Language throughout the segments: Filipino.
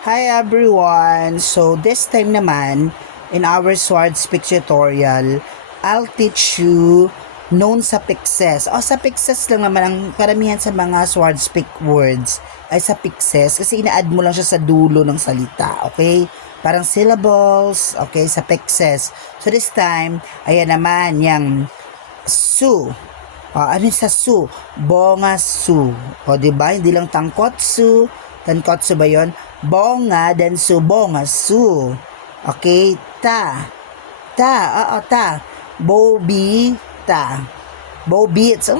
Hi everyone! So this time naman, in our sword speak tutorial, I'll teach you known suffixes. O suffixes lang naman ang karamihan sa mga sword speak words ay suffixes kasi ina-add mo lang siya sa dulo ng salita, okay? Parang syllables, okay, suffixes. So this time, ayan naman yung su. Ano yung sa su? Bonga su. O diba? Hindi lang tangkotsu. Tankotsu ba yun? Bonga then su. Bonga su. Okay? Ta. Ta. Ta. Bobita. Bobits.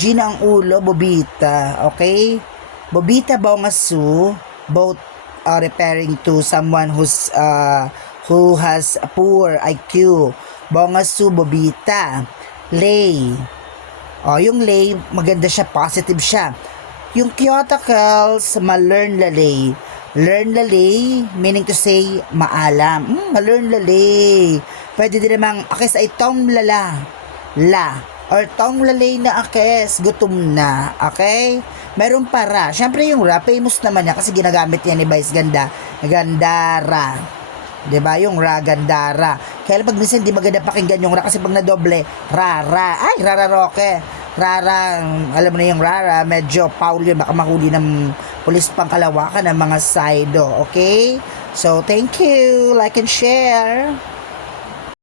Gina ang ulo. Bobita. Okay? Bobita bonga su. Both referring to someone who has a poor IQ. Bonga su. Bobita. Lay. Yung lay, maganda siya, positive siya. Yung Kyotakals, ma-learn lalay. Learn lalay, meaning to say, maalam. Ma-learn lalay. Pwede din namang, akes ay tong lala. La. Or tong lalay na akes, gutom na. Okay? Meron para. Siyempre yung ra, famous naman niya kasi ginagamit yan ni Vice Ganda. Gandara. 'Di ba? Yung ra gandara. Kaya pag minsan di maganda pakinggan yung ra kasi pag nadoble, rara. Ay, rara roke. Rara, alam mo na yung rara, medyo foul yun, baka mahuli ng pulis pang Kalawakan ng mga saido, okay? So, thank you, like and share.